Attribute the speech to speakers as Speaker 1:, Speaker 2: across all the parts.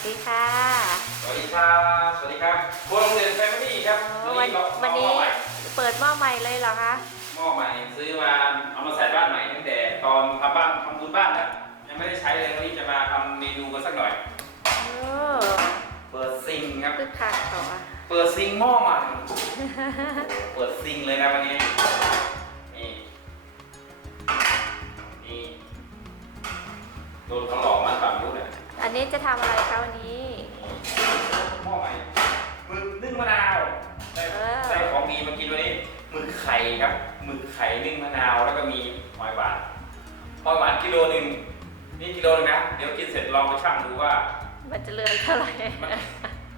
Speaker 1: วัสดีค่ะ
Speaker 2: สวัสดีครับ สวัสดีครับครัวโรงเรียนแฟมิลี่ครับ
Speaker 1: วัน
Speaker 2: เรา
Speaker 1: วันนี้
Speaker 2: เอาหม้อใหม่
Speaker 1: เปิดหม้อใหม่เลยเหรอคะ
Speaker 2: หม้อใหม่ซื้อมาเอามาใส่บ้านใหม่ตั้งแต่ตอนทำบ้านทำบุญบ้านนะยังไม่ได้ใช้เลยวันนี้จะมาทำเมนูกันสักหน่อย
Speaker 1: โอ้
Speaker 2: เปิดซิงครับ
Speaker 1: คือขาดเขาอะ
Speaker 2: เปิดซิงหม้อใหม่ เปิดซิงเลยนะวันนี้ นี่ นี่ โดนเขาหลอกมาฝั่งนู้นน่ะ
Speaker 1: อั นนี้จะทำอะไรคะวันนี้
Speaker 2: หม้อใหม่หมึกนึ่งมะนาวได้
Speaker 1: เออ
Speaker 2: ได้ของดีมากินวันนี้หมึกไข่ครับหมึกไข่นึ่งมะนาวแล้วก็มีหอยหวานหอยหวานกิโลหนึ่งนี่กิโลหนึงนะเดี๋ยวกินเสร็จลองไปชั่งดูว่า
Speaker 1: มันจะเหลือเท่าไหร่
Speaker 2: มัน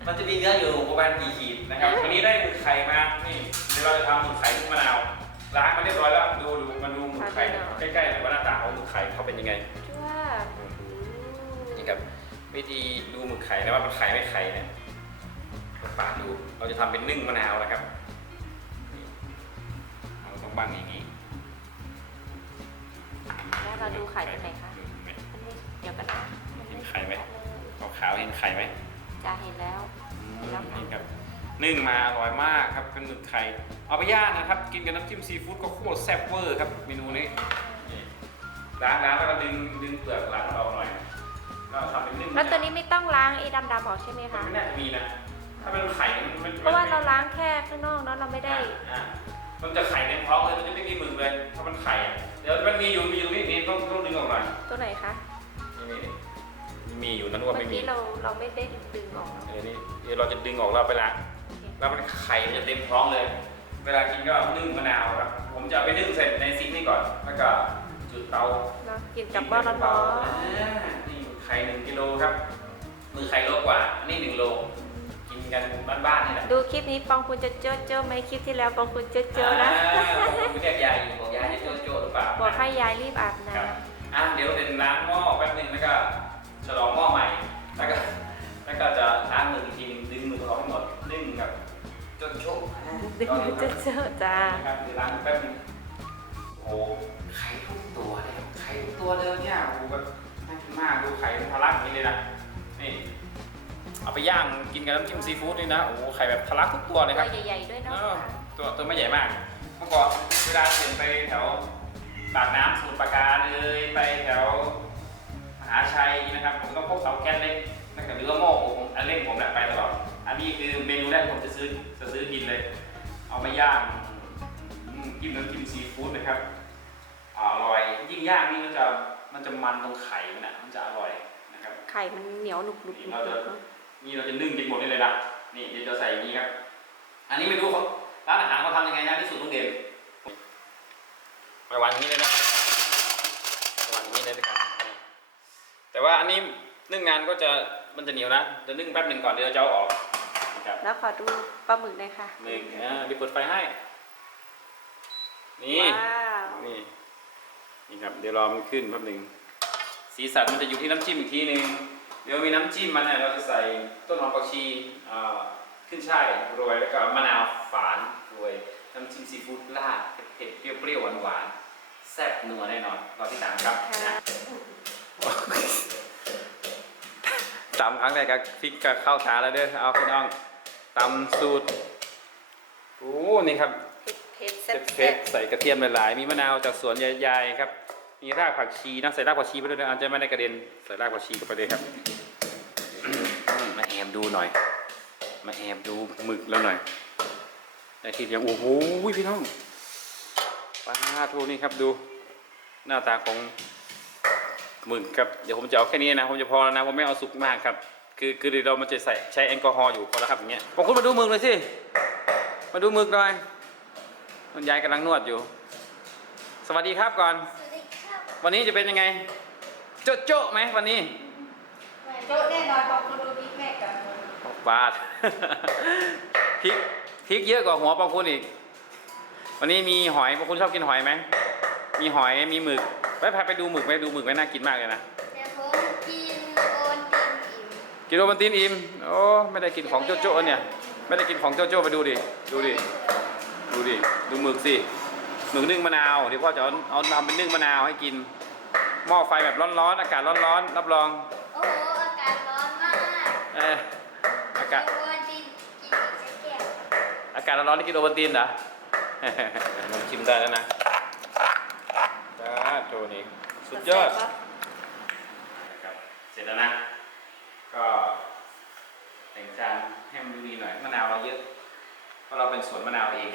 Speaker 2: มันจะมีเนื้ออยู่ประมาณกี่ขีดนะครับ วันนี้ได้หมึกไข่มา นี่เดี๋ยวเราจะทำหมึกไข่นึ่งมะนาว ล้างมาเรียบร้อยแล้ว ดูดูมาดูหมึกไข่ใกล้ๆหน่อยว่าหน้าตาของหมึกไข่เขาเป็นยังไง
Speaker 1: จ้า
Speaker 2: นี่ครับ วิธีดูหมึกไข่นะว่ามันไข่ไม่ไข่เนี่ยปาดดู เราจะทำเป็นนึ่งมะนาวนะครับนี่เราต้องบังอย่างนี้
Speaker 1: แล้วเราดูไข่ตรงไหนคะ
Speaker 2: ดูไหม
Speaker 1: อันนี้เดี๋ยวกันนะ
Speaker 2: เห็นไข่ไหมขาวๆเห็นไข่ไหม
Speaker 1: จ้าเห็นแล้วแล้วค่ะ
Speaker 2: นี่ครับนึ่งมาอร่อยมากครับเป็นหมึกไข่เอาไปย่างนะครับ กินกับน้ำจิ้มซีฟู้ดก็โคตรแซ่บเวอร์ครับเมนูนี้นี่ล้างล้างแล้วก็ดึงดึงเปลือกหลังเราหน่อย ก็ทำเป็นนึ่งมะ
Speaker 1: แล้ว
Speaker 2: นาว
Speaker 1: ตัวนี้ไม่ต้องล้างไอ้ดำๆออกใช่ไหม
Speaker 2: มัน
Speaker 1: คะ
Speaker 2: ไม่น่าจะมีนะถ้าเป็นไข่มันมัน
Speaker 1: เพราะว่าเราล้างแค่ข้างนอกเนาะเราไม่ได้
Speaker 2: อะมันจะไข่ในท้องเลยมันจะไม่มีหมึกเลยถ้ามันไข่อะเดี๋ยวมันมีอยู่มีอยู่นี่นี่ต้องต้องดึงออกหน่อย
Speaker 1: ตัวไหนคะ
Speaker 2: นี่นี่นี่มีอยู่นะนึกว่า
Speaker 1: เมื่
Speaker 2: ไม่
Speaker 1: อ
Speaker 2: มี
Speaker 1: กี้เราเราไม่ได้ดึงออกเนอะ
Speaker 2: เออนี่เดี๋ยวเราจะดึงออกแล้วไปล้างแล้วมันไข่มันจะเต็มท้องเลย เวลากินก็นึ่งมะนาวครับผมจะเอาไปนึ่งเสร็จในซิงค์นี่ก่อนแล้วก็จุดเตา
Speaker 1: เนาะกินกับบ้านร้อน
Speaker 2: อ่านี่ไข่หนึ่งกิโลครับ มือไข่โลกว่า อันนี่หนึ่งโล กินกันบ้านๆนี่แหละ
Speaker 1: ๆดูคลิปนี้ปองคุณจะเจอเจอไหมคลิปที่แล้วปองคุณเจอเจอนะ
Speaker 2: อ่าผมเรียกยายอยู่บอกยายให้โจโจหรือเปล่า
Speaker 1: บอกให้ยายรีบอาบน้
Speaker 2: ครับอะเดี๋ยวเป็นล้างหม้อแป๊บหนึงแล้วก็ฉลองหม้อใหม่ แล้วก็แล้วก็จะล้างมืออีกทีหนึงดึงมือออกให้หมดนึ่งกับจนโชกำ
Speaker 1: ดึงเจอเจอจ้า
Speaker 2: นะครับเดี๋ยวล้างแป๊บหนึงโอ้โหไข่ทุกตัวเลยครับไข่ทุกตัวเลยเนี่ยโอ้โหแบบน่ากินมาก ดูไข่เป็นทะลักอย่างนี้เลยนะ นี่ เอาไปย่างกินกับน้ำจิ้มซีฟู้ดนี่นะ โอ้โหไข่แบบทะลักทุกตัวเลยครับ
Speaker 1: ตัวใหญ่ๆด้วยเนาะ
Speaker 2: เออตัวตัวไม่ใหญ่มาก เมื่อก่อนเวลาเดินไปแถวปากน้ำสมุทรปราการเลยไปแถวมหาชัยนะครับ ผมต้องพกเตาแก๊สเล็กนั่นก็หรือว่าหม้อผมอันเล็กผมเนี่ยไปตลอด อันนี้คือเมนูแรกที่ผมจะซื้อจะซื้อกินเลย เอามาย่างอืมจิ้มน้ำจิ้มซีฟู้ดนะครับอร่อยยิ่งย่างนี่มันจะ มันจะมันตรงไข่มันนะมันจะอร่อยนะครับ
Speaker 1: ไข่มันเหนียวหนุบๆนุบ
Speaker 2: เราจะนี่เราจะนึ่งกินหมดได้เลยนะนี่เดี๋ยวจะใส่อย่างนี้ครับ อันนี้ไม่รู้เขาร้านอาหารเขาทำยังไงนะที่สูตรลุงเด่นไปวางอย่างนี้เลยนะไปวางอย่างนี้เลยนะครับแต่ว่าอันนี้นึ่งงานก็จะมันจะเหนียวนะจะนึ่งแป๊บหนึ่งก่อนเดี๋ยวเราจะเอาออกนะครับ
Speaker 1: แล้วขอดูปลาหมึกหน่อยค่ะ
Speaker 2: หนึ่งอ่าเดี๋ยวเปิดไฟให้ นี่
Speaker 1: ว้าว
Speaker 2: นี่ นี่ครับเดี๋ยวรอมันขึ้นแป๊บหนึ่งสีสันมันจะอยู่ที่น้ำจิ้มอีกทีหนึ่งเดี๋ยวมีน้ำจิ้มมันเนี่ยเราจะใส่ต้นหอมผักชีอ่าขึ้นช่ายโรยแล้วก็มะนาวฝานโรยน้ำจิ้มซีฟู้ดราดเผ็ดๆเปรี้ยวๆหวานๆแซ่บนัวแน่นอนรอที่ตามครับ
Speaker 1: ค่ะ
Speaker 2: ตำครั้งแรกก็พริกก็เข้าตาแล้วเด้อเอาพี่น้องตำสูตรโอ้นี่ครับ
Speaker 1: เผ็ดๆ
Speaker 2: เผ็ด
Speaker 1: แซ่
Speaker 2: เผ็ด
Speaker 1: บ
Speaker 2: ใส่กระเทียมหลายๆมีมะนาวจากสวนใหญ่ๆครับ มีรากผักชีนะใส่รากผักชีไปด้วยนะอาจจะไม่ได้กระเด็นใส่รากผักชีเข้าไปเลยครับ มาแอบดูหน่อย มาแอบดูหมึกแล้วหน่อยในที่ยังโอ้โหพี่น้องปลาทูนี่ครับดูหน้าตาของหมึกครับเดี๋ยวผมจะเอาแค่นี้นะผมจะพอแล้วนะผมไม่เอาสุกมากครับ คือคือเดี๋ยวเรามันจะใส่ใช้แอลกอฮอล์อยู่พอแล้วครับอย่างเงี้ยพอคุณมาดูหมึกเลยสิมาดูหมึกหน่อยคุณยายกำลังนวดอยู่ สวัสดีครับก่อน
Speaker 3: วัสดีครับ
Speaker 2: วันนี้จะเป็นยังไง โจ๊ะโจ๊ะไหมวันนี้
Speaker 3: โจ๊ะแน่นอนขอบคุณดูบิ๊กแม่กับ
Speaker 2: บาทพริกพริกเยอะกว่าหัวปลาคุณอีก วันนี้มีหอยปลาคุณชอบกินหอยไหมมีหอยมีหมึกไปพาไปดูหมึกไปดูหมึกไปน่ากินมากเลยนะ
Speaker 3: แต่ผมกินโอนตินอิ่ม
Speaker 2: กินโรบันตินอิ่มโอ้ไม่ได้กินของโจ๊ะโจ๊ะเนี่ย ไม่ได้กินของโจ๊ะโจ๊ะไปดูดิดูดิดูดิดูหมึกสิ หมึกนึ่งมะนาวเดี๋ยวพ่อจะเอาเอาทำเป็นนึ่งมะนาวให้กิน หม้อไฟแบบร้อนๆอากาศร้อนๆรับรอง
Speaker 3: โอ้โหอากาศร้อนมาก
Speaker 2: เอออากาศ
Speaker 3: โอวัลตินกินอีกสักแก้ว
Speaker 2: อากาศร้อนๆนี่กินโอวัลตินเหรอ ลองชิมได้แล้วนะจ้าโจนี่สุดยอดครับเสร็จแล้วนะ ก็แต่งจานให้มันดูดีหน่อยมะนาวเราเยอะเพราะเราเป็นสวนมะนาวเอง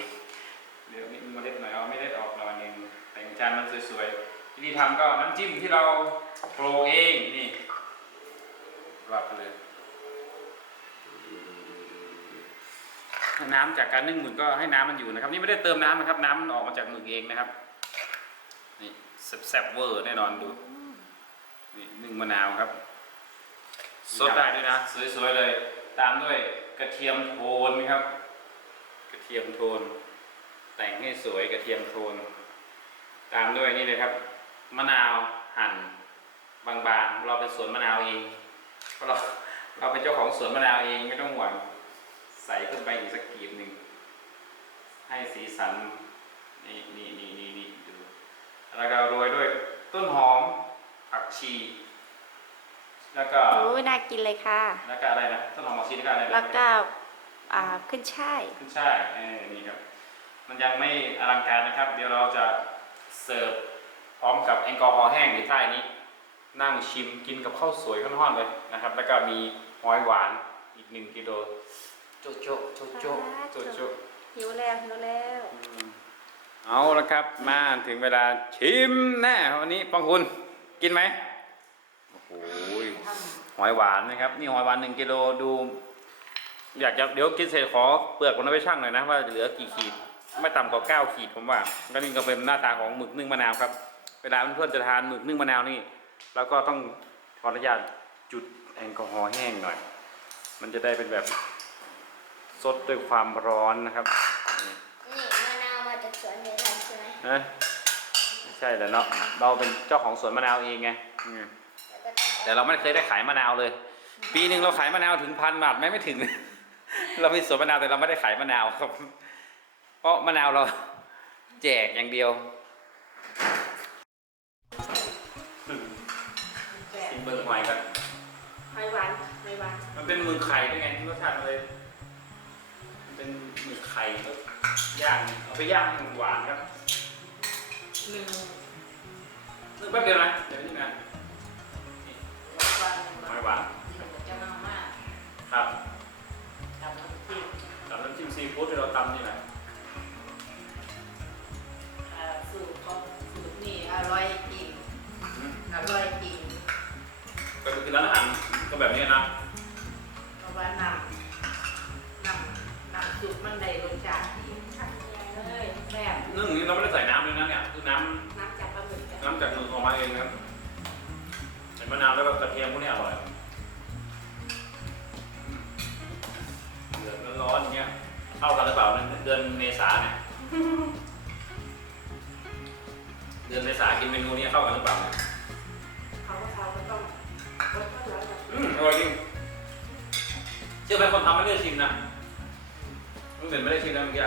Speaker 2: เดี๋ยวมีเมล็ดหน่อยเอาไม่ได้ออกหน่อยหนึงแต่งจานมันสวยๆวิธีทำก็น้ำจิ้มที่เราโปรยเองนี่รับไปเลยน้ำจากการนึ่งหมึกก็ให้น้ำมันอยู่นะครับ นี่ไม่ได้เติมน้ำนะครับ น้ำมันออกมาจากหมึกเองนะครับนี่แซ่บๆเวอร์แน่นอนดูนี่นึ่งมะนาวครับสดได้ด้วยนะสวยๆเลย ตามด้วยกระเทียมโทนครับ กระเทียมโทน แต่งให้สวยกระเทียมโทน ตามด้วยนี่เลยครับ มะนาวหั่นบางๆ เราเป็นสวนมะนาวเองเพราะเราเราเป็นเจ้าของสวนมะนาวเองไม่ต้องห่วงใส่ขึ้นไปอีกสักกีบหนึ่งให้สีสันนี่นี่นี่นี่นี่ดูแล้วก็โรยด้วยต้นหอมผักชี แล้วก็
Speaker 1: โอ้ยน่ากินเลยค่ะ
Speaker 2: แล้วก็อะไรนะต้นหอมผักชีแล้วก็อะไรนะ
Speaker 1: แล้วก็อ่าขึ้นช่าย
Speaker 2: ขึ้นช่ายเออนี่ครับ มันยังไม่อลังการนะครับ เดี๋ยวเราจะเสิร์ฟพร้อมกับแอลกอฮอล์แห้งในท่ายนี้ นั่งชิมกินกับข้าวสวยข้าวๆเลยนะครับ แล้วก็มีหอยหวานอีกหนึ่งกิโลโจะโจะโจะโจะโจะโจะ
Speaker 1: หิวแล้วหิวแล้ว
Speaker 2: เอาละครับมาถึงเวลาชิมแน่วันนี้ปองคุณกินไหมโอ้โหหอยหวานนะครับ นี่หอยหวานหนึ่งกิโลดู อยากจะเดี๋ยวกินเสร็จขอเปลือกมันเอาไปชั่งหน่อยนะว่าเหลือกี่ขีด ไม่ต่ำกว่าเก้าขีดผมว่าก็นี่ก็เป็นหน้าตาของหมึกนึ่งมะนาวครับ เวลาเพื่อนๆจะทานหมึกนึ่งมะนาวนี่เราก็ต้องขออนุญาตจุดแอลกอฮอล์แห้งหน่อย มันจะได้เป็นแบบสดด้วยความร้อนนะครับนี่
Speaker 3: นี่มะนาวมาจากสวนเดียวกันใช่ไหม
Speaker 2: นะไม่ใช่แหละเนาะเราเป็นเจ้าของสวนมะนาวเองไงอืม
Speaker 3: แล้วก็ต้อง
Speaker 2: แต่เราไม่เคยได้ขายมะนาวเลย ปีหนึ่งเราขายมะนาวถึงพันบาทไหมไม่ถึง เรามีสวนมะนาวแต่เราไม่ได้ขายมะนาวครับ เพราะมะนาวเราแจกอย่างเดียวกินเบิร์หอยกัน
Speaker 1: หอยหวานหอยหวาน
Speaker 2: มันเป็นมือไข่ด้วยไงรสชาติมันเลย มันเป็นมือไข่แบบย่างเอาไปย่างให้มันหวานครับ
Speaker 1: หนึ่ง
Speaker 2: นึกแป๊บเดียวนะเดี๋ยวนี้นะ
Speaker 4: วัน
Speaker 2: หอยหวาน
Speaker 4: จะมามาก
Speaker 2: ครับ
Speaker 4: กับน้ำจิ้ม
Speaker 2: กับน้ำจิ้มซีฟู้ดที่เราตำนี่แหละ
Speaker 4: รนี่อร่อยจริงอร่อยจริง
Speaker 2: ก็คือร้านอาหารก็แบบนี้นะ
Speaker 4: เพราะว่านำนำนำซุปมันได้รสชาติดีเลยแบบ
Speaker 2: นึ่งนี่เราไม่ได้ใส่น้ำเลยนะเนี่ยคือน้
Speaker 4: น้ำจากปลาหมึกจ้ะำ
Speaker 2: น้ำจากมือออกมาเองนะครับใส่มะนาวแล้วก็กระเทียมพวกนี้อร่อยเดือดร้อนๆอย่างเงี้ยเข้ากันหรือเปล่าเดือนเมษาเนี่ย เดือนเมษากินเมนูนี้เข้ากันหรือเปล่าเนี่ย
Speaker 4: เขาก็เขาก็ต้องรสก็ร้อนแบบ
Speaker 2: อืมอร่อยจริงเชื่อไหมคนทำไม่ได้ชิมนะลุงเด่นไม่ได้ชิมนะเมื่อกี้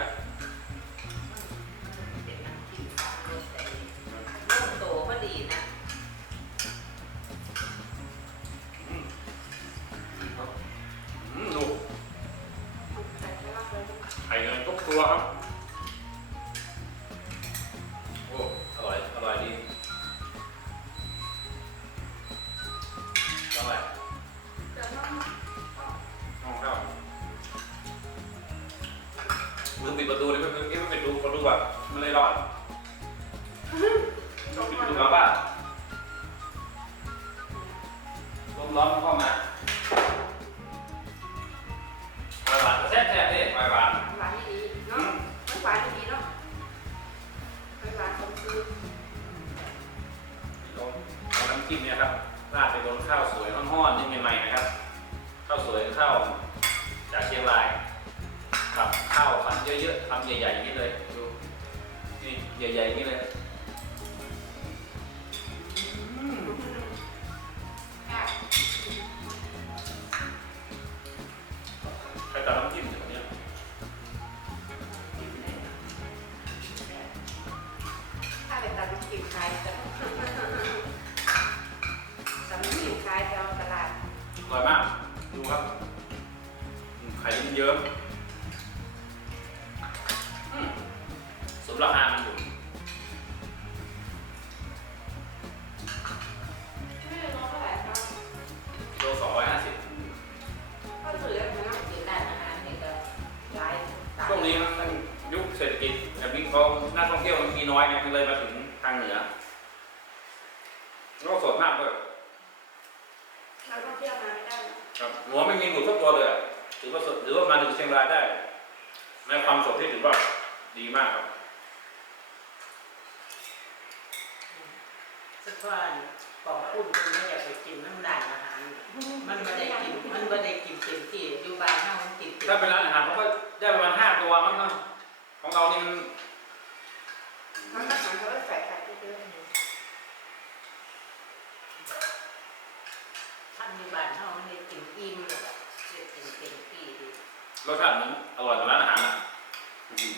Speaker 2: า
Speaker 1: ย
Speaker 2: จะตำน้ำ
Speaker 4: จิ้มขายแถวตลาด
Speaker 2: อร่อยมาก ดูครับอืมไข่มันเยิ้มอืมสมราคา
Speaker 1: ไม่ได้นะ
Speaker 2: ครับหัวไม่มีหมุดสักตัวเลยอะถือว่าสดหรือว่ามาถึงเชียงรายได้ ในความสดที่ถือว่าดีมากครับ
Speaker 4: สักวันปอกพุ่นมันไม่อยากไปกินน้ำร้านอาหาร มันไม่ได้กิน มันไม่ได้กินเต็มที่อยู่บ้านเฮามันกินต็ม
Speaker 2: ถ้าเป็นร้านอาหารเขาก็ได้ประมาณห้าตัวมั้งเนาะของเรานี่มัน
Speaker 1: มันอาหารเขาก็ใส่ไข่เยอะ
Speaker 4: ท่านอยู่บ้านเฮามันได้กินอิ่มเลยอะได้กินเต็มที่ดี
Speaker 2: รสชาติมันอร่อยกว่าร้านอาหารอะอืม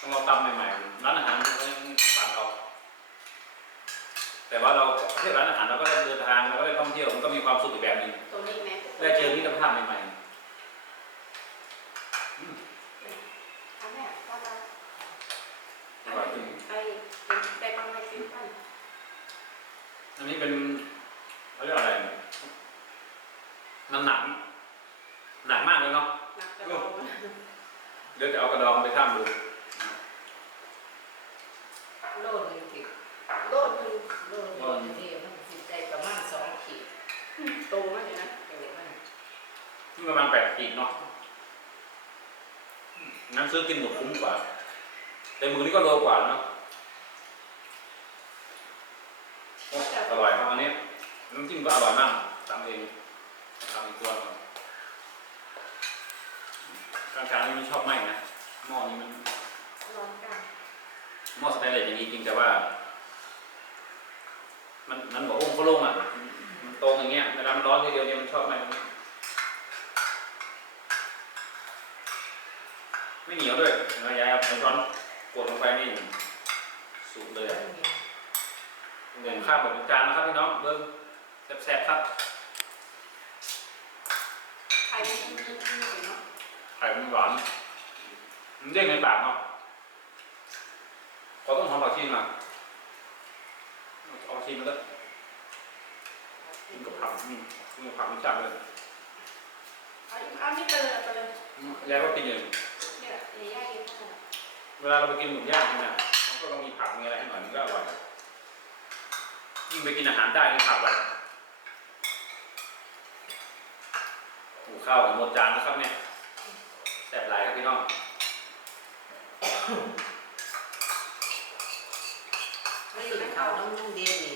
Speaker 2: ต้องเราตำใหม่ๆร้านอาหารมันก็ยังตัดเอาแต่ว่าเราเที่ยวร้านอาหารเราก็ได้เดินทางเราก็ได้ท่องเที่ยวมันก็มีความสุขอีกแบบหนึง
Speaker 1: ๆตรงนี้ไหม
Speaker 2: ได้เจอมิตรภาพใหม่
Speaker 1: ทำแม่ก็ได้
Speaker 2: ๆอร่อยจริง
Speaker 1: ไปไปบางไปซื้อกัน
Speaker 2: อันนี้เป็นเขาเรียกอะไรเนี่ยมันหนักหนักมากเลยเนาะ
Speaker 1: หนักกระโดด
Speaker 2: เดี๋ยวจะเอากระดองไปข้ามดู
Speaker 4: โลนึงสิ
Speaker 1: โดดคือ
Speaker 4: โลนึงนี่มันสิได้ประมาณสองขีด
Speaker 1: โตมากเลยนะ
Speaker 4: โตมัน
Speaker 2: ที่ ประมาณแปดขีดเนาะงั้นซื้อกินหมดคุ้มกว่า แต่มือนี่ก็โลกว่าแล้วเนาะโอ้อร่อยครับอันนี้น้ำจิ้มก็อร่อยมากทำเองทำเองตัวก่อนการชานี่ไม่ชอบไหมนะหม้อนี้มัน
Speaker 1: ร้อนกัน
Speaker 2: หม้อสแตนเลสอย่างนี้จริงแต่ว่า มันมันบอกองค์เขาลงอะมันตรงอย่างเงี้ยเวลามันร้อนทีเดียวเนี่ยมันชอบไหม ไม่เหนียวด้วยนะยายครับมันร้อนกดลงไปนี่สุกเลยอะเดินข้ามแบบเป็นจานนะครับพี่น้องเบิ้งแซ่บๆครับ
Speaker 1: ไข่มันนิ่มๆเลยเนาะ
Speaker 2: ไข่มันหวานมันเด้งในปากเนาะขอต้องหอมผักชีมาเอาผักชีมาเลยกินกับผักอืมกินกับผักมันจับเลย
Speaker 1: เอาเอานี่ไปเลยเอาไปเลย
Speaker 2: ยายก็กินอยู่
Speaker 1: เนี่ยเดี๋ยวย่ากินข้าว
Speaker 2: เวลาเราไปกินหมูย่างเนี่ยมันก็ต้องมีผักมีอะไรให้หน่อยมันก็อร่อยยิ่งไปกินอาหารใต้นี่ผักแบบหมูข้าวหมดจานนะครับเนี่ยแซ่บหลายครับพี่น้อง
Speaker 4: ไม่กินข้าวน้ำนุ่งเดียวนี่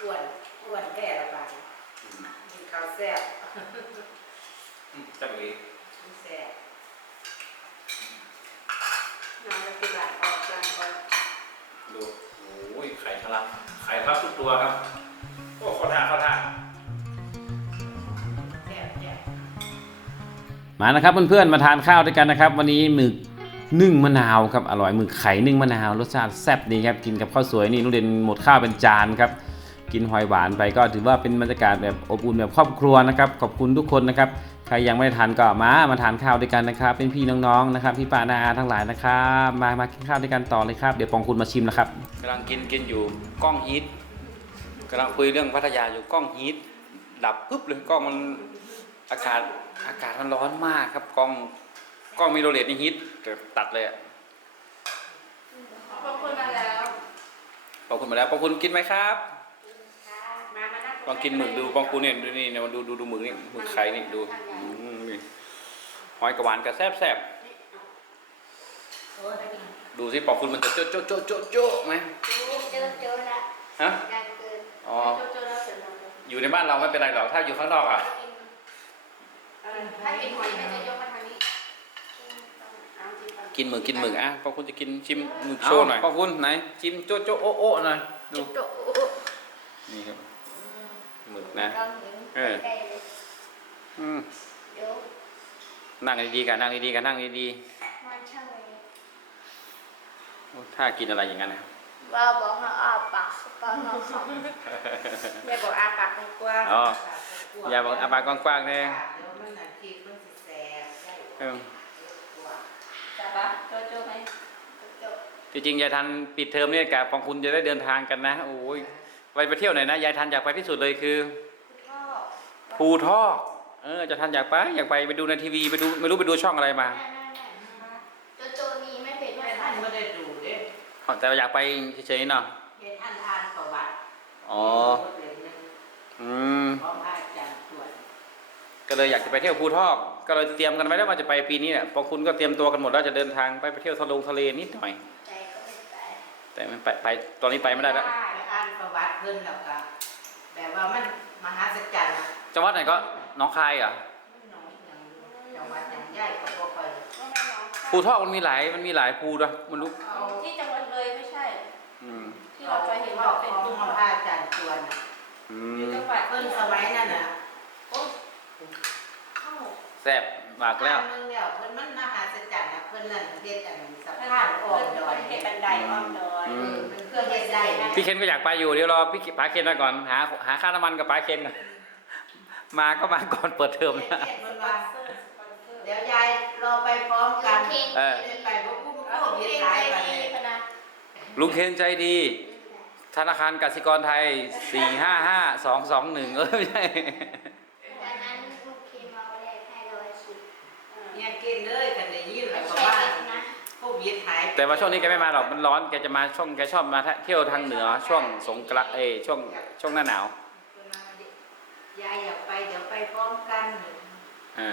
Speaker 4: อ้วนอ้วนแก่ละบาด
Speaker 2: อืม
Speaker 4: กินข้าวแซ่บ
Speaker 2: อืมแซ่บอีก
Speaker 4: แซ่บ
Speaker 1: น้ำจะกินหลายออกจานก่อน
Speaker 2: ดูโอ้ยไข่ ทะลักไข่ทะลักทุกตัวครับโอ้เข้าท่าเข้าท่า
Speaker 4: แซ่บแซ่บ
Speaker 2: มานะครับเพื่อนๆมาทานข้าวด้วยกันนะครับ วันนี้หมึกนึ่งมะนาวครับอร่อยหมึกไข่นึ่งมะนาวรสชาติแซ่บดีครับกินกับข้าวสวยนี่นุเรียนหมดข้าวเป็นจานครับกินหอยหวานไปก็ถือว่าเป็นบรรยากาศแบบอบอุ่นแบบครอบครัวนะครับขอบคุณทุกคนนะครับ ใครยังไม่ได้ทานก็มามาทานข้าวด้วยกันนะครับ เป็นพี่น้องๆนะครับพี่ป้านาอาทั้งหลายนะครับมามากินข้าวด้วยกันต่อเลยครับ เดี๋ยวปองคุณมาชิมนะครับกำลังกินกินอยู่กล้องฮีทกำลังคุยเรื่องพัทยาอยู่กล้องฮีทดับปุ๊บเลยกล้องมันอากาศอากาศมันร้อนมากครับกล้องกล้องมีโรเลตนี่ฮีทแต่ตัดเลยอะ
Speaker 1: ขอบคุณมาแล้ว
Speaker 2: ปองคุณมาแล้วปองคุณกินไหมครับ
Speaker 1: มามานั่ง
Speaker 2: ลองกินหมึกดูปองคุณเนี่ยดูนี่เนี่ยมาดูดูดูหมึกนี่หมึกไข่นี่ดูอืมนี่หอยกระหวานกระแซบแซบ
Speaker 4: โอ้ย
Speaker 2: ดูสิปองคุณมันจะโจ๊ะโจ๊ะโจ๊ะโจ๊ะโจ๊ะไหม
Speaker 3: เจอเจอละ
Speaker 2: ฮะ
Speaker 3: ดังเกิน
Speaker 2: อ๋อ
Speaker 1: เจอแล้วเสร็จแล้ว
Speaker 2: อยู่ในบ้านเราไม่เป็นไรหรอกถ้าอยู่ข้างนอกอะ
Speaker 1: ถ้ากินหอยมันจะยกมาทางนี้เอาจิ้มก่อน
Speaker 2: กินหมึกกินหมึกอะปองคุณจะกินชิมหมึกโชว์หน่อยปองคุณไหนชิมโจ๊ะโจ๊ะโอ๊ะโอ๊ะหน่อยดู
Speaker 3: จุ๊บ
Speaker 2: นี่ครับ หมึกนะ
Speaker 3: ลองเห็น
Speaker 2: เออ
Speaker 3: ได้เลย
Speaker 2: อืม
Speaker 3: เดี๋ยว
Speaker 2: นั่งดีๆกันนั่งดีๆกันนั่งดี
Speaker 3: มันช่างเลย
Speaker 2: ๆโอ้ถ้ากินอะไรอย่างนั้นนะ
Speaker 3: ว่าบอกให้อ้าปากปากเขาเขา
Speaker 1: แม่บอกอาปากกว้าง
Speaker 2: อ๋ออย่าบอกอาปากกว้างๆแน่
Speaker 4: เดี๋ยวมันน่ะคิดมันสิแสบได้
Speaker 2: เออ
Speaker 1: จับปะโจโจไหมโจ
Speaker 2: ที่จริงยายทันปิดเทอมเนี่ยกะปองคุณจะได้เดินทางกันนะ โอ้ย ไปไปเที่ยวไหนนะยายทันอยากไปที่สุดเลยคือ
Speaker 1: พ่อ
Speaker 2: ภูทอกเออจะทันอยากไปอยากไปไปดูในทีวีไปดูไม่รู้ไปดูช่องอะไรมา
Speaker 3: โจโจนี่ไม่เป็น
Speaker 4: ไม่
Speaker 3: ไม่
Speaker 4: ท่า
Speaker 3: ทั
Speaker 4: น
Speaker 3: น
Speaker 4: ไม่ได้ดูเด้
Speaker 2: แต่ว่าอยากไปเฉยๆเนาะ
Speaker 4: เฮ็ดท่านอ่านประวัติ
Speaker 2: อ๋อ
Speaker 4: เล่มหนึ่ง
Speaker 2: อืม
Speaker 4: ของพระอาจารย์ตรวจ
Speaker 2: ก็เลยอยากจะไปเที่ยวภูทอกก็เลยเตรียมกันไว้แล้วว่าจะไปปีนี้เนี่ยปองคุณก็เตรียมตัวกันหมดแล้วจะเดินทางไปไปเที่ยวทะลงทะเลนิดหน่อย
Speaker 3: ใจก็ไม่ไป
Speaker 2: แต่มันไปไปตอนนี้ไปไม่ได้แล้ว
Speaker 4: ไปอ่านประวัติเพิ่นแล้วก็แบบว่ามันมหัศจรรย์อะ
Speaker 2: จังหวัดไหนก็หน้องคายเหรอะ
Speaker 4: มันน้อยอย่างจังหวัดอย่างใหญ่ก็บ่ค่อย
Speaker 1: ไม่ไม่น้องค่ะ
Speaker 2: ภูทอกมันมีหลายมันมีหลายภูนะมันรู้
Speaker 4: เอา
Speaker 1: ที่จังหวัดเลยไม่ใช่
Speaker 2: อืม
Speaker 1: ที่เราไปเห็นว่า
Speaker 4: ว่า
Speaker 1: เป็น
Speaker 4: ของ
Speaker 1: ภู
Speaker 4: พระอาจารย์ตรวจน่ะ
Speaker 2: อื
Speaker 1: อยู่
Speaker 2: ม
Speaker 1: จังหวัด
Speaker 4: เพิ่นสมัยนั้นน่ะ
Speaker 1: โอ้เข้า
Speaker 2: แซ่บมากแล้ว
Speaker 4: เพิ่นแล้วเพิ่นมันมหัศจ นสะ
Speaker 1: เพื่อน
Speaker 4: พานอ้อมดอย
Speaker 1: เห็นบันไดอ้อมดอย
Speaker 2: อื
Speaker 4: เออมันเครื่องเฮ็ดได้นะ
Speaker 2: พี่เคนก็อยากไปอยู่เดี๋ยวรอพี่ป๋าเคนมาก่อนหาหาค่าน้ำมันกับป๋าเคนก่อนมาก็มาก่อนเปิดเทอมนะ
Speaker 4: เฮ็ด
Speaker 1: ส
Speaker 4: เพิ่น
Speaker 1: ปอ
Speaker 4: ว่าน
Speaker 1: เซอร์สปอนเซอร์
Speaker 4: เดี๋ยวยายรอไปพร้อมกัน
Speaker 3: เพลง
Speaker 2: เออ
Speaker 4: ได้ไปบ่คุ้ม
Speaker 1: เอา
Speaker 4: โค
Speaker 1: เพ
Speaker 4: วิด
Speaker 1: ลง
Speaker 4: หลาย
Speaker 1: ใจ
Speaker 4: บัด
Speaker 1: ดี
Speaker 4: นี้
Speaker 1: พนะ
Speaker 2: ลุงเคนใจดี ธนาคารกสิกรไทยสี่ห้าห้าสองสองหนึ่งเออไม่ใช่
Speaker 3: วิ
Speaker 4: ดหาย
Speaker 2: แต่ว่าช่วงนี้แกไม่มาหรอกมันร้อนแกจะมาช่วงแกชอบมาเที่ยวทางเหนือช่วงสงกรานต์เอยช่วงช่วงหน้าหนาว
Speaker 4: ยายอยากไปเดี๋ยวไปพร้อมกัน
Speaker 2: อ่า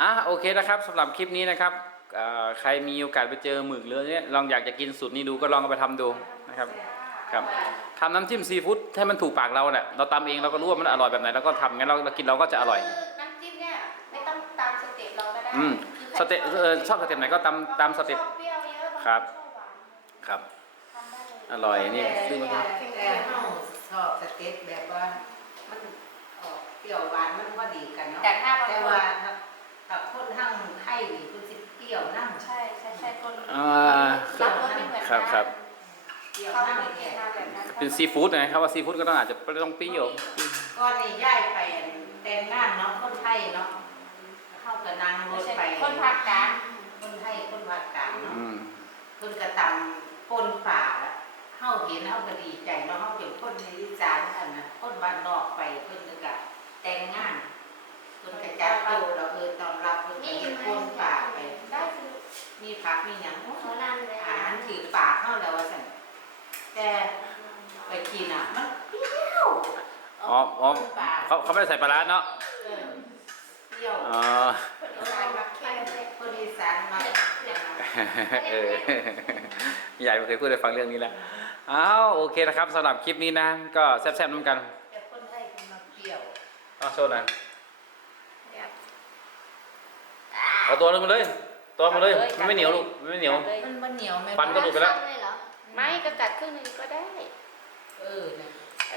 Speaker 2: อะโอเคนะครับสำหรับคลิปนี้นะครับเอ่อใครมีโอกาสไปเจอหมึกหรือเนี่ยลองอยากจะกินสูตรนี้ดูก็ลองเอาไปทำดูนะครับครับทำน้ำจิ้มซีฟู้ดให้มันถูกปากเราเนี่ยเราตำเองเราก็รู้ว่ามันอร่อยแบบไหนเราก็ทำงั้นเราเรากินเราก็จะอร่อย
Speaker 3: คือน้ำจิ้มเนี่ยไม่ต้องตามสเต็ปเราก็ได้
Speaker 2: อืม
Speaker 3: คือ
Speaker 2: สเต็ปเออชอบสเต็ปไหนก็ตามตามสเต็ป
Speaker 3: ชอบเปรี้ยวเยอะางน
Speaker 2: ครับ
Speaker 3: ชอบหวาน
Speaker 2: ครับ
Speaker 3: ทำได้เลย
Speaker 2: อร่อยนี่ซื้อมา
Speaker 4: แต่แต่เฮาชอบสเต็ปแบบว่ามันออกเปรี้ยวหวานมันพอดีกันเนาะ
Speaker 1: แต่ถ้าบาง
Speaker 4: แต่
Speaker 1: คน
Speaker 4: ว่าถ้าถ้าคนทั้งไข่นี่คือสิเปรี้ยวน้ำ
Speaker 1: ใช่ใช่ใช่คน
Speaker 2: อ่า
Speaker 1: รับรสไม่เหมือน
Speaker 2: ครั
Speaker 1: กับ
Speaker 2: ครับ
Speaker 4: เปรี้ยว
Speaker 1: เขาไม่
Speaker 4: น้ำ
Speaker 1: กิ
Speaker 4: เนี่ย
Speaker 1: นมาแบบนั้น
Speaker 2: เป็นซีฟู้ดนะครับว่าซีฟู้ดก็ต้องอาจจะต้องเปรี้ยว
Speaker 4: ก่อนนี่ย้ายไปแต่งงานเนาะคนไทยเนาะ เข้ากับนางร
Speaker 1: ไม่
Speaker 4: ถ
Speaker 1: ใช่
Speaker 4: ไป
Speaker 1: คนภาคกลาง
Speaker 4: คนไทยคนภาคกลางเนาะ
Speaker 2: อืม
Speaker 4: เพิ่นก็ตำปนป่าละเฮาเห็นเฮาก็ดีใจเนาะเฮาเป็นคนในอีสานอันน่ะคนบ้านนอกไปเพิ่นก็ก็แต่งงานเพิ่นก็จัดโตเราเออตอนรับเพิ่นก็
Speaker 3: นี่
Speaker 4: เฮ็ด
Speaker 3: ไหม
Speaker 4: ปนป่าไป
Speaker 3: ได้คือ
Speaker 4: มีผักมีหยัง
Speaker 3: เขานำเลย
Speaker 4: อาหารถือปากเฮาแล้วว่าซั่นแต่ไปกินอะมันเปรี้ยว
Speaker 2: อ๋ออ๋อ
Speaker 4: ปนป่า
Speaker 2: เขาเขาไม่ได้ใส่ปลาร้าเนาะ
Speaker 4: เออเปรี้ยว
Speaker 2: อ๋อ
Speaker 4: คนอีสานมาคนอีสานมาอย่างนั้น
Speaker 2: เออยายไม่เคยพูดให้ฟังเรื่องนี้แล้วอ้าวโอเคนะครับสำหรับคลิปนี้นะ ก็แซ่บๆเหมือนกัน
Speaker 4: แต่คนไทยมันมาเปรี้ยว
Speaker 2: อ้าวโชว์หน่อยเอาตัวนึงมาเลยตัวมาเลยมันไม่เหนียวลูกมันไม่เหนียว
Speaker 4: มันมันเหนียวไหม
Speaker 2: ฟันก็หลุดไปแล้ว
Speaker 3: เลยเหรอ
Speaker 1: ไม่ก็กัดครึ่งหนึงก็ได้
Speaker 4: เออนะ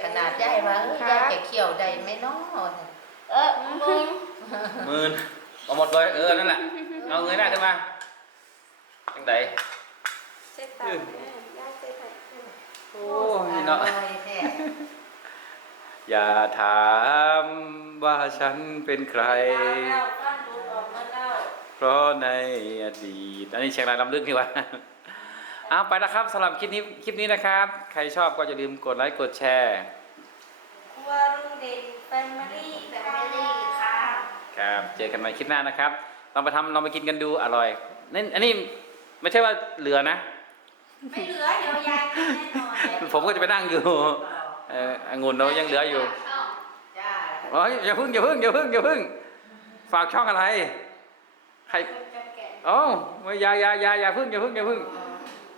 Speaker 4: ขนาดได้ว่าเออได้แก่เขียวได้ไหม่น้อเนี่ย
Speaker 3: เออมึง
Speaker 2: หมื่นเอาหมดเลยเออนั่นแหละเอาเงยหน้าขึ้นมาจังได
Speaker 1: เช็ดปากแม่ย่าเช็ดให้
Speaker 2: โอ้ยเนาะ
Speaker 4: อร่อยแท้
Speaker 2: อย่าถามว่าฉันเป็นใคร
Speaker 1: เล่าก้อนรูดออกมาเล่า
Speaker 2: เพราะในอดีตอันนี้เชียงรายลำลึกนี่วะเอาไปนะครับสำหรับคลิปนี้คลิปนี้นะครับ ใครชอบก็อย่าลืมกดไลค์กดแชร์
Speaker 1: ครัวลุงเด่นแฟมิลี่
Speaker 3: แฟมิลี่ค่ะ
Speaker 2: ครับเจอกันใหม่คลิปหน้านะครับลองไปทำลองไปกินกันดูอร่อยนี่อันนี้ไม่ใช่ว่าเหลือนะ
Speaker 1: ไม่เหลือเดี๋ยวยายกินแน่นอน
Speaker 2: ผมก็จะไปนั่งอยู่เออองุ่นเรายังเหลืออยู่
Speaker 3: ชอบ
Speaker 4: จ้า
Speaker 2: โอ้ยอย่าพึ่งอย่าพึ่งอย่าพึ่งอย่าพึ่ง ฝากช่องอะไรใคร
Speaker 3: จะแกะ
Speaker 2: โอ้ไม่อยาอยาอยาอย่าพึ่งอย่าพึ่งอย่าพึ่ง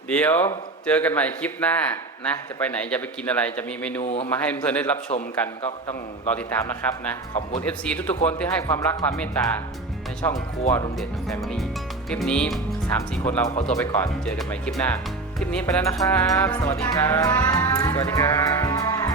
Speaker 2: เดี๋ยว เจอกันใหม่คลิปหน้านะ จะไปไหนจะไปกินอะไรจะมีเมนูมาให้เพื่อนได้รับชมกันก็ต้องรอติดตามนะครับนะ ขอบคุณ FC ทุกๆคนที่ให้ความรักความเมตตาในช่องครัวลุงเด่นแฟมิลี่คลิปนี้ 3-4 คนเราขอตัวไปก่อน เจอกันใหม่คลิปหน้า คลิปนี้ไปแล้วนะครับ สวัสดีครับ สวัสดีครับ